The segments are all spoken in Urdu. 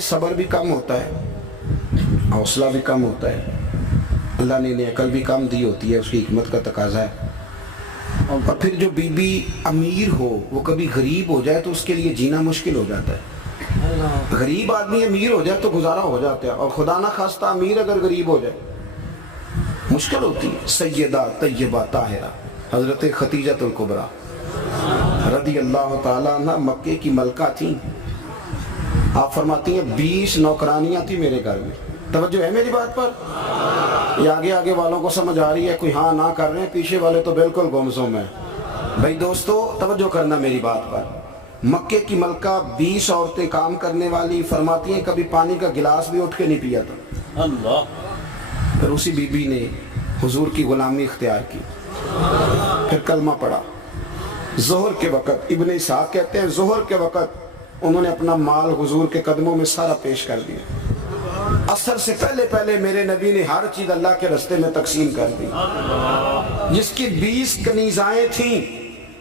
صبر بھی کم ہوتا ہے، حوصلہ بھی کم ہوتا ہے، اللہ نے انہیں عقل بھی کم دی ہوتی ہے، اس کی حکمت کا تقاضا ہے۔ اور پھر جو بی بی امیر ہو وہ کبھی غریب ہو جائے تو اس کے لیے جینا مشکل ہو جاتا ہے۔ غریب آدمی امیر ہو جائے تو گزارا ہو جاتا ہے، اور خدا نہ خواستہ امیر اگر غریب ہو جائے مشکل ہوتی ہے۔ سیدہ طیبہ طاہرہ حضرت خدیجہ الکبریٰ رضی اللہ تعالیٰ عنہ مکے کی ملکہ تھیں۔ آپ فرماتی ہیں 20 نوکرانیاں تھیں میرے گھر میں۔ توجہ ہے میری بات پر؟ یہ آگے آگے والوں کو سمجھ آ رہی ہے، کوئی ہاں نہ کر رہے ہیں، پیچھے والے تو بالکل گمسم ہیں۔ بھائی دوستو توجہ کرنا میری بات پر۔ مکے کی ملکہ 20 عورتیں کام کرنے والی، فرماتی ہیں کبھی پانی کا گلاس بھی اٹھ کے نہیں پیا تھا۔ اللہ۔ پھر اسی بی بی نے حضور کی غلامی اختیار کی، پھر کلمہ پڑھا۔ ظہر کے وقت ابن اسحاق کہتے ہیں ظہر کے وقت انہوں نے اپنا مال حضور کے قدموں میں سارا پیش کر دیا۔ عصر سے پہلے پہلے میرے نبی نے ہر چیز اللہ کے رستے میں تقسیم کر دی۔ جس کی 20 کنیزائیں تھیں،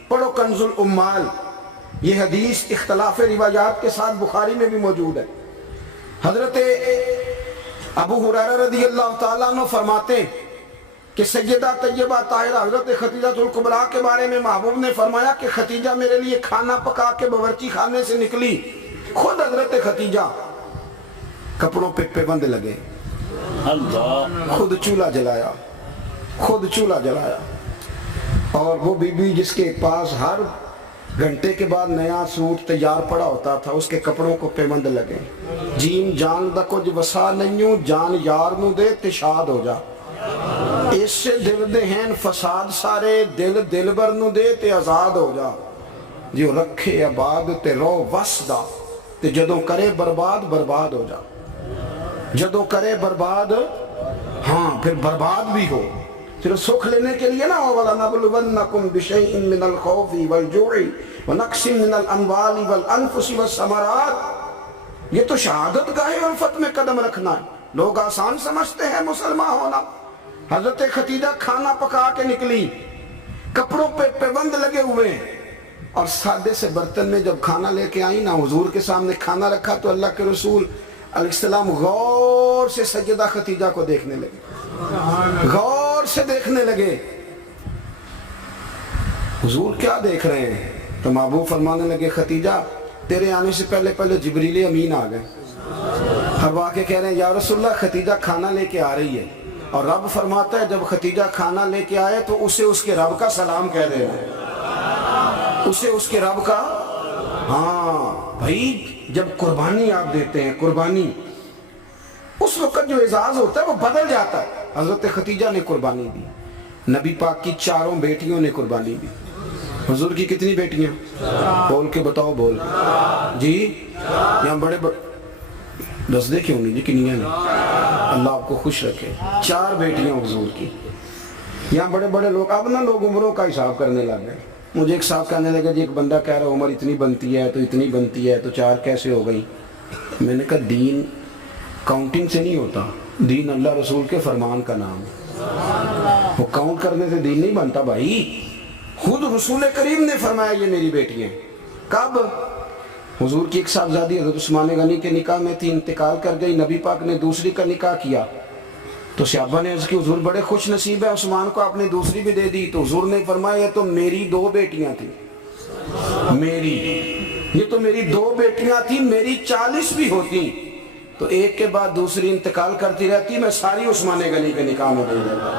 پڑھو کنز الامال، یہ حدیث اختلاف روایات کے ساتھ بخاری میں بھی موجود ہے۔ حضرت ابو ہریرہ رضی اللہ تعالیٰ عنہ فرماتے ہیں کہ سیدہ طیبہ طاہرہ حضرت خدیجہ الکبریٰ کے بارے میں محبوب نے فرمایا کہ خدیجہ میرے لیے کھانا پکا کے باورچی خانے سے نکلی، خود حضرت خدیجہ کپڑوں پہ پابند لگے، خود چولہا جلایا، خود چولہا جلایا۔ اور وہ بی بی جس کے پاس ہر گھنٹے کے بعد نیا سوٹ تیار پڑا ہوتا تھا، اس کے کپڑوں کو پیوند لگے۔ جیم جان دا کچھ وسا نہیں، جان یار نو دے تشاد ہو جا، اس سے دل دے ہیں فساد سارے، دل دل بر نو دے تے آزاد ہو جا، جو رکھے آباد تے رو وسدا، تے جدوں کرے برباد برباد ہو جا، جدوں کرے برباد ہاں پھر برباد بھی ہو۔ صرف سکھ لینے کے لیے نہ ہو، وَلَنَبْلُوَنَّكُمْ بِشَيْءٍ مِّنَ الْخَوْفِ وَالْجُوعِ وَنَقْصٍ مِّنَ الْأَمْوَالِ وَالْأَنفُسِ وَالثَّمَرَاتِ۔ یہ تو شہادت گاہ الفت میں قدم رکھنا ہے۔ لوگ آسان سمجھتے ہیں مسلمان ہونا۔ حضرت خدیجہ کھانا پکا کے نکلی، کپڑوں پہ پیوند لگے ہوئے، اور سادے سے برتن میں جب کھانا لے کے آئی نا، حضور کے سامنے کھانا رکھا تو اللہ کے رسول علیہ السلام غور سے سیدہ خدیجہ کو دیکھنے لگے، غور سے دیکھنے لگے۔ حضور کیا دیکھ رہے ہیں؟ تو محبوب فرمانے لگے خدیجہ تیرے آنے سے پہلے پہلے جبریل امین آ گئے۔ اب آ کے کہہ رہے ہیں یا رسول اللہ خدیجہ کھانا لے کے آ رہی ہے، اور رب فرماتا ہے جب خدیجہ کھانا لے کے آئے تو اسے اس کے رب کا سلام کہہ دینا، اسے اس کے رب کا۔ ہاں بھائی جب قربانی آپ دیتے ہیں، قربانی اس وقت جو اعزاز ہوتا ہے وہ بدل جاتا ہے۔ حضرت خدیجہ نے قربانی دی، نبی پاک کی 4 بیٹیوں نے قربانی دی۔ حضور کی کتنی بیٹیاں؟ بول کے بتاؤ، بول جی، یہاں بڑے دسدے کیوں نہیں جی، کنیاں نہیں، اللہ آپ کو خوش رکھے۔ 4 بیٹیاں حضور کی۔ یہاں بڑے بڑے لوگ، اب نا لوگ عمروں کا حساب کرنے لگ گئے۔ مجھے ایک صاحب کہنے لگا جی ایک بندہ کہہ رہا عمر اتنی بنتی ہے تو اتنی بنتی ہے تو 4 کیسے ہو گئی؟ میں نے کہا دین کاؤنٹنگ سے نہیں ہوتا، دین اللہ رسول کے فرمان کا نام ہے، وہ کاؤنٹ کرنے سے دین نہیں بنتا بھائی۔ خود رسول کریم نے فرمایا یہ میری بیٹی ہیں۔ کب؟ حضور کی ایک صاحبزادی حضرت عثمان غنی کے نکاح میں تھی، انتقال کر گئی، نبی پاک نے دوسری کا نکاح کیا تو صحابہ نے عرض کی حضور بڑے خوش نصیب ہے، عثمان کو آپ نے دوسری بھی دے دی، تو حضور نے فرمایا یہ تو میری 2 بیٹیاں تھیں، یہ تو میری 2 بیٹیاں تھیں، میری 40 بھی ہوتی تو ایک کے بعد دوسری انتقال کرتی رہتی، میں ساری عثمان غنی کے نکاح میں دے دیتا۔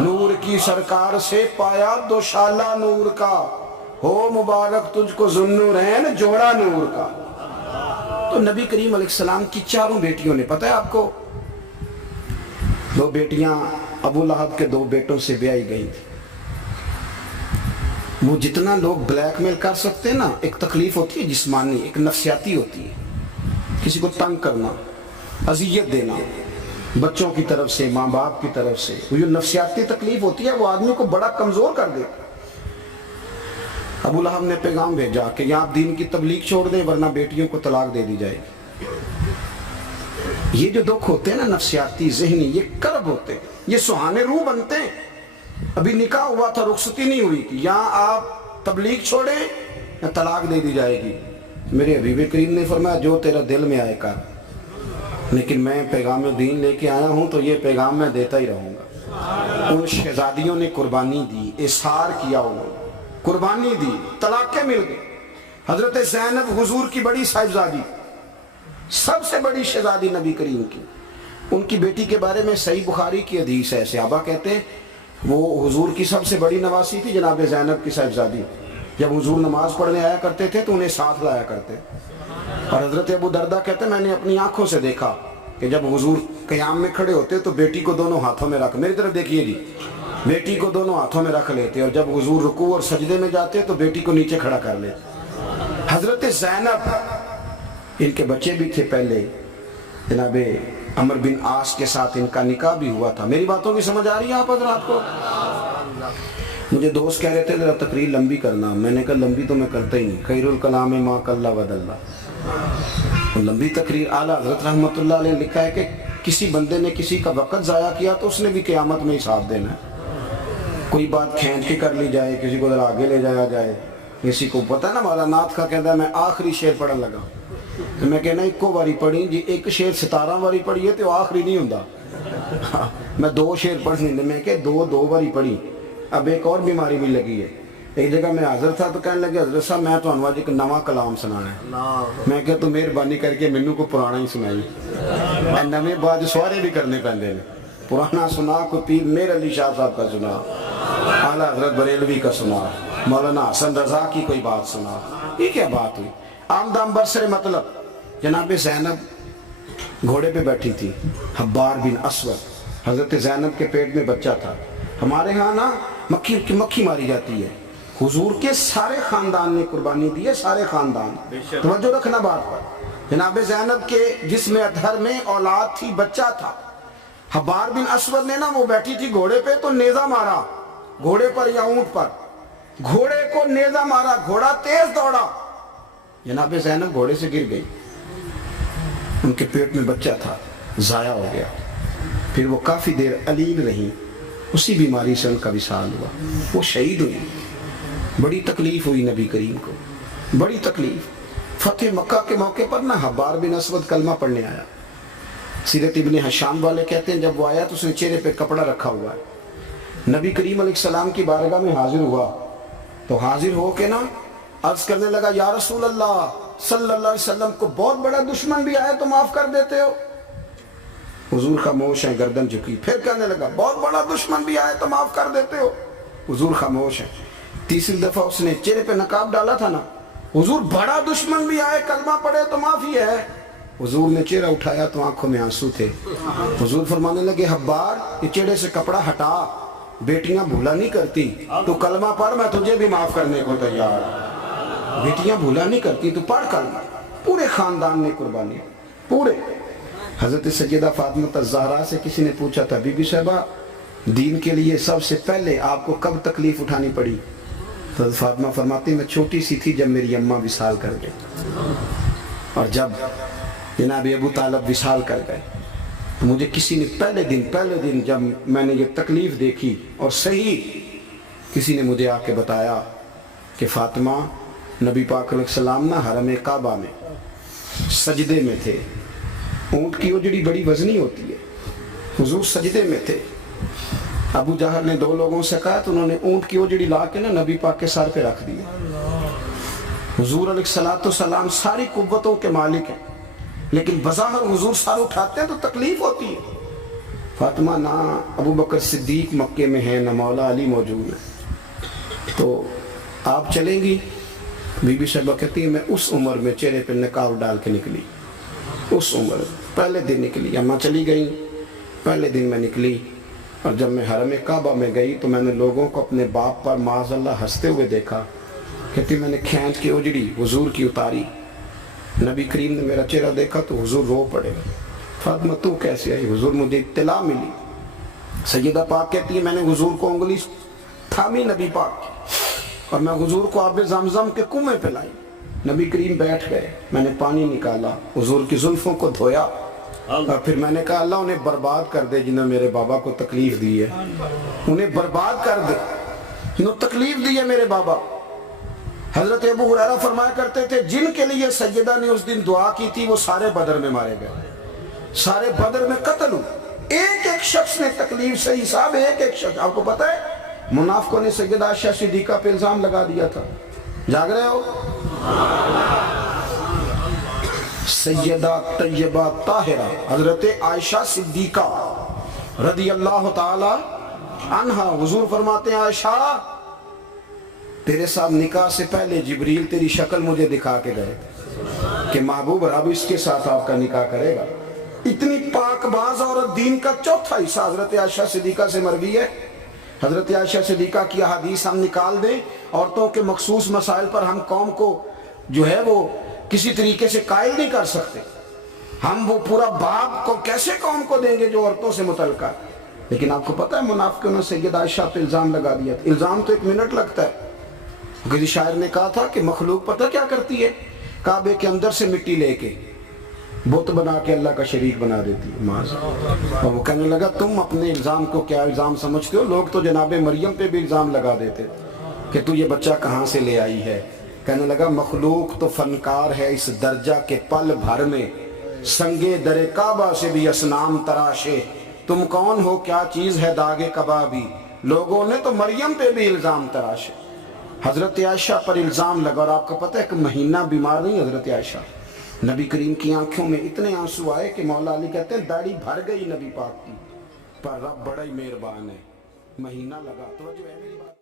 نور کی سرکار سے پایا دوشالہ نور کا، ہو مبارک تجھ کو ذوالنورین جوڑا نور کا۔ تو نبی کریم علیہ السلام کی 4 بیٹیوں نے، پتہ ہے آپ کو 2 بیٹیاں ابو لہب کے 2 بیٹوں سے بیائی گئی تھی۔ وہ جتنا لوگ بلیک میل کر سکتے ہیں نا، ایک تکلیف ہوتی ہے جسمانی، ایک نفسیاتی ہوتی ہے، کسی کو تنگ کرنا، اذیت دینا، بچوں کی طرف سے، ماں باپ کی طرف سے، وہ جو نفسیاتی تکلیف ہوتی ہے وہ آدمی کو بڑا کمزور کر دیتا۔ ابو لہب نے پیغام بھیجا کہ یہاں آپ دین کی تبلیغ چھوڑ دیں ورنہ بیٹیوں کو طلاق دے دی جائے گی۔ یہ جو دکھ ہوتے ہیں نا نفسیاتی ذہنی، یہ کرب ہوتے ہیں، یہ سہانے روح بنتے ہیں۔ ابھی نکاح ہوا تھا، رخصتی نہیں ہوئی تھی، یہاں آپ تبلیغ چھوڑیں یا طلاق دے دی جائے گی۔ میرے حبیب کریم نے فرمایا جو تیرا دل میں آئے کر، لیکن میں پیغام دین لے کے آیا ہوں تو یہ پیغام میں دیتا ہی رہوں گا۔ ان شہزادیوں نے قربانی دی، اظہار کیا، انہوں نے قربانی دی، طلاقیں مل گئی۔ حضرت زینب حضور کی بڑی صاحبزادی، سب سے بڑی شہزادی نبی کریم کی، ان کی بیٹی کے بارے میں صحیح بخاری کی حدیث ہے، صحابہ کہتے ہیں وہ حضور کی سب سے بڑی نواسی تھی جناب زینب کی صاحبزادی۔ جب حضور نماز پڑھنے آیا کرتے تھے تو انہیں ساتھ لایا کرتے، اور حضرت ابو دردہ کہتے ہیں میں نے اپنی آنکھوں سے دیکھا کہ جب حضور قیام میں کھڑے ہوتے تو بیٹی کو دونوں ہاتھوں میں رکھ، میری طرف دیکھیے جی، بیٹی کو دونوں ہاتھوں میں رکھ لیتے، اور جب حضور رکوع اور سجدے میں جاتے تو بیٹی کو نیچے کھڑا کر لیتے۔ حضرت زینب، ان کے بچے بھی تھے پہلے، جناب عمر بن عاص کے ساتھ ان کا نکاح بھی ہوا تھا۔ میری باتوں کی سمجھ آ رہی ہے آپ حضرات کو؟ مجھے دوست کہہ رہے تھے ذرا تقریر لمبی کرنا، میں نے کہا لمبی تو میں کرتا ہی نہیں، خیر الکلام ما قل و دل۔ لمبی تقریر، اعلیٰ حضرت رحمۃ اللہ علیہ لکھا ہے کہ کسی بندے نے کسی کا وقت ضائع کیا تو اس نے بھی قیامت میں حساب دینا ہے۔ کوئی بات کھینچ کے کر لی جائے، کسی کو ذرا آگے لے جایا جائے، کسی کو پتہ ہے نا ہمارا نعت کا کہتا ہے میں آخری شعر پڑھن لگا تو میں کہنا ایک باری پڑھی جی، ایک شعر 17 باری پڑھیے تو آخری نہیں ہوندہ، میں 2 شعر پڑھنی، میں کہ 2 باری پڑھی۔ اب ایک اور بیماری بھی لگی ہے، ایک جگہ میں حاضر تھا تو کہنے لگے حضرت صاحب میں تو انواج ایک نواں کلام سنانا ہے، میں کہ تو مہربانی کر کے مینوں کو پرانا ہی سنائی، میں نویں بعد سوارے بھی کرنے پہندے نے، پرانا سنا کوئی پیر میر علی شاہ صاحب کا سنا، اعلیٰ حضرت بریلوی کا سنا، مولانا حسن رضا کی کوئی بات سنا، یہ کیا بات ہوئی؟ آمدام برسر مطلب جناب زینب گھوڑے پہ بیٹھی تھی، حبار بن اسود، حضرت زینب کے پیٹ میں بچہ تھا۔ ہمارے ہاں نا مکھی ماری جاتی ہے، حضور کے سارے خاندان نے قربانی دی ہے، سارے خاندان، توجہ رکھنا بات پر۔ جناب زینب کے جسم اطہر میں اولاد تھی، بچہ تھا۔ حبار بن اسود نے نا وہ بیٹھی تھی گھوڑے پہ تو نیزہ مارا، گھوڑے پر یا اونٹ پر، گھوڑے کو نیزہ مارا، گھوڑا تیز دوڑا، جناب زینب گھوڑے سے گر گئی، ان کے پیٹ میں بچہ تھا، ضائع ہو گیا۔ پھر وہ کافی دیر علیل رہی، اسی بیماری سے ان کا وصال ہوا، وہ شہید ہوئی۔ بڑی تکلیف ہوئی نبی کریم کو، بڑی تکلیف۔ فتح مکہ کے موقع پر نا حبار بن اسود کلمہ پڑھنے آیا، سیرت ابن حشام والے کہتے ہیں جب وہ آیا تو اس نے چہرے پہ کپڑا رکھا ہوا ہے، نبی کریم علیہ السلام کی بارگاہ میں حاضر ہوا تو حاضر ہو کے نا عرض کرنے لگا یا رسول اللہ صلی اللہ علیہ وسلم کو بہت بڑا دشمن بھی آئے تو معاف کر دیتے ہو؟ حضور خاموش ہیں، گردن جھکی۔ پھر کہنے لگا بہت بڑا دشمن بھی آئے تو معاف کر دیتے ہو؟ حضور خاموش ہیں۔ تیسری دفعہ اس نے چہرے پہ نقاب ڈالا تھا نا، حضور بڑا دشمن بھی آئے کلمہ پڑھے تو معافی ہے؟ حضور نے چہرہ اٹھایا تو آنکھوں میں آنسو تھے۔ حضور فرمانے لگے حبار یہ چہرے سے کپڑا ہٹا، بیٹیاں بھولا نہیں کرتی، تو کلمہ پڑھ میں تجھے بھی معاف کرنے کو تیار۔ بیٹیاں بھولا نہیں کرتی، تو پڑھ کلمہ۔ پورے خاندان نے قربانی، پورے۔ حضرت سیدہ فاطمہ الزہرا سے کسی نے پوچھا تھا بی بی صاحبہ دین کے لیے سب سے پہلے آپ کو کب تکلیف اٹھانی پڑی؟ تو حضرت فاطمہ فرماتی میں چھوٹی سی تھی جب میری اماں وصال کر گئی، اور جب جناب ابو طالب وصال کر گئے تو مجھے کسی نے پہلے دن جب میں نے یہ تکلیف دیکھی اور صحیح کسی نے مجھے آ کے بتایا کہ فاطمہ نبی پاک علیہ السلام نا حرم کعبہ میں سجدے میں تھے، اونٹ کی اجڑی بڑی وزنی ہوتی ہے، حضور سجدے میں تھے، ابو جہل نے 2 لوگوں سے کہا تو انہوں نے اونٹ کی اجڑی لا کے نا نبی پاک کے سر پہ رکھ دی۔ حضور علیہ السلام ساری قوتوں کے مالک ہیں، لیکن بظاہر حضور سر اٹھاتے ہیں تو تکلیف ہوتی ہے۔ فاطمہ نہ ابو بکر صدیق مکے میں ہیں، نہ مولا علی موجود ہے، تو آپ چلیں گی؟ بی بی صاحبہ کہتی ہے میں اس عمر میں چہرے پہ نقاب ڈال کے نکلی، اس عمر پہلے دن نکلی، اماں چلی گئی، پہلے دن میں نکلی، اور جب میں حرم کعبہ میں گئی تو میں نے لوگوں کو اپنے باپ پر معاذ اللہ ہنستے ہوئے دیکھا۔ کہتی میں نے کھینچ کے اجڑی حضور کی اتاری، نبی کریم نے میرا چہرہ دیکھا تو حضور رو پڑے۔ فاطمہ تو کیسے آئی؟ حضور مجھے اطلاع ملی۔ سیدہ پاک کہتی ہے میں نے حضور کو انگلی تھامی نبی پاک کی، اور میں حضور کو آب زمزم کے کنویں پہ لائی، نبی کریم بیٹھ گئے، میں نے پانی نکالا، حضور کی زلفوں کو دھویا، اور پھر میں نے کہا اللہ انہیں برباد کر دے جنہوں میرے بابا کو تکلیف دی ہے، انہیں برباد کر دے جنہوں تکلیف دی ہے میرے بابا۔ حضرت ابو ہریرہ فرمایا کرتے تھے جن کے لیے سیدہ نے اس دن دعا کی تھی وہ سارے بدر میں مارے گئے، سارے بدر میں قتل ہوئے، ایک ایک شخص نے تکلیف سے حساب، ایک ایک شخص. آپ کو پتا ہے منافقوں نے سیدہ عائشہ صدیقہ پہ الزام لگا دیا تھا. جاگ رہے ہو؟ سیدہ طیبہ طاہرہ حضرت عائشہ صدیقہ رضی اللہ تعالی عنہا، حضور فرماتے ہیں عائشہ تیرے ساتھ نکاح سے پہلے جبریل تیری شکل مجھے دکھا کے گئے کہ محبوب رب اس کے ساتھ آپ کا نکاح کرے گا. اتنی پاک باز عورت، دین کا چوتھا حصہ حضرت عائشہ صدیقہ سے مروی ہے. حضرت عائشہ صدیقہ کی احادیث ہم نکال دیں، عورتوں کے مخصوص مسائل پر ہم قوم کو جو ہے وہ کسی طریقے سے قائل نہیں کر سکتے. ہم وہ پورا باب کو کیسے قوم کو دیں گے جو عورتوں سے متعلقہ ہے. لیکن آپ کو پتہ ہے منافقوں نے سیدہ عائشہ پہ الزام لگا دیا تھا. الزام تو 1 منٹ لگتا ہے. کسی شاعر نے کہا تھا کہ مخلوق پتہ کیا کرتی ہے، کعبے کے اندر سے مٹی لے کے بت بنا کے اللہ کا شریک بنا دیتی ہے. اور وہ کہنے لگا تم اپنے الزام کو کیا الزام سمجھتے ہو؟ لوگ تو جناب مریم پہ بھی الزام لگا دیتے کہ تو یہ بچہ کہاں سے لے آئی ہے. کہنے لگا مخلوق تو فنکار ہے اس درجہ کے پل بھر میں، سنگے در کعبہ سے بھی اسنام تراشے. تم کون ہو، کیا چیز ہے داغ کبابی، لوگوں نے تو مریم پہ بھی الزام تراشے. حضرت عائشہ پر الزام لگا. اور آپ کو پتہ ہے کہ مہینہ بیمار نہیں حضرت عائشہ. نبی کریم کی آنکھوں میں اتنے آنسو آئے کہ مولا علی کہتے ہیں داڑھی بھر گئی نبی پاک کی، پر رب بڑا ہی مہربان ہے. مہینہ لگا. توجہ ہے میری بات؟